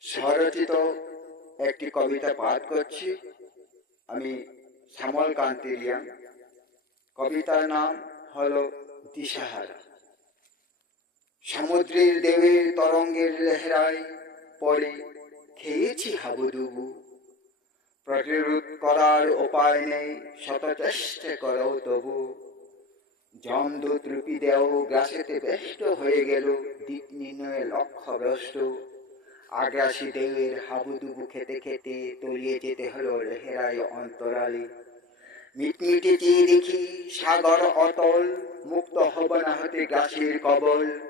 স্বরচিত একটি কবিতা পাঠ করছি। আমি শ্যামল কান্তি রিয়া। কবিতার নাম হলো দিশাহারা। সমুদ্রের দেবের তরঙ্গের লেহরায় পরে খেয়েছি হাবুডুবু। প্রতিরোধ করার উপায় নেই, শত চেষ্টা করো তবু। যমদূত রূপী দেও গ্রাসেতে ব্যস্ত হয়ে গেল, দিক নির্ণয়ে লক্ষ্য ভ্রষ্ট। আগ্রাসী দেবের হাবুডুবু খেতে খেতে তলিয়ে যেতে হলো লেহেরায় অন্তরালে। মিটমিটে চেয়ে দেখি সাগর অতল, মুক্ত হব না হতে গ্রাসের কবল।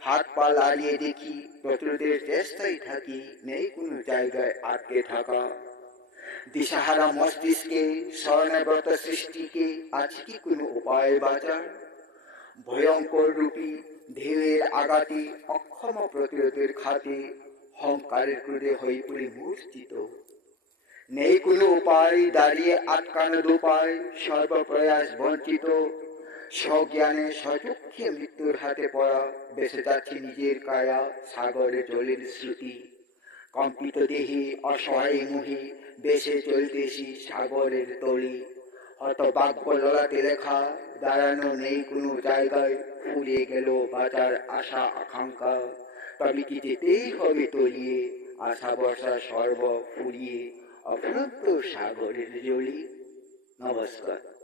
হাত পা লাড়িয়ে দেখি প্রতিরোধের চেষ্টায় থাকি, নেই কোনো জায়গায় আটকে থাকা। দিশাহারা মস্তিষ্কে স্বর্ণব্রত সৃষ্টিকে আছে কি কোনো উপায় বাঁচার? ভয়ঙ্কর রূপী ঢেউয়ের আঘাতে অক্ষম প্রতিরোধের খাতে হংকারের ক্রোধে হয়ে পড়ে মূর্ছিত। নেই কোনো উপায় দাঁড়িয়ে আটকানো দুপায়, সর্বপ্রয়াস বঞ্চিত। স্বজ্ঞানে স্বচক্ষে মৃত্যুর হাতে পড়া, বেঁচে যাচ্ছে নিজের কায়া সাগরে জলের স্মৃতি। কম্পিত দেহে অসহায় মুহে বেসে চলতেছি সাগরের তলি। হতভাগ্য ললাটে লেখা, দাঁড়ানো নেই কোনো জায়গায়। ফুরিয়ে গেল বাঁচার আশা আকাঙ্ক্ষা, তবে কি যেতেই হবে তলিয়ে। আশা বর্ষা সর্ব ফুরিয়ে অপ্রাপ্ত সাগরের জলি। নমস্কার।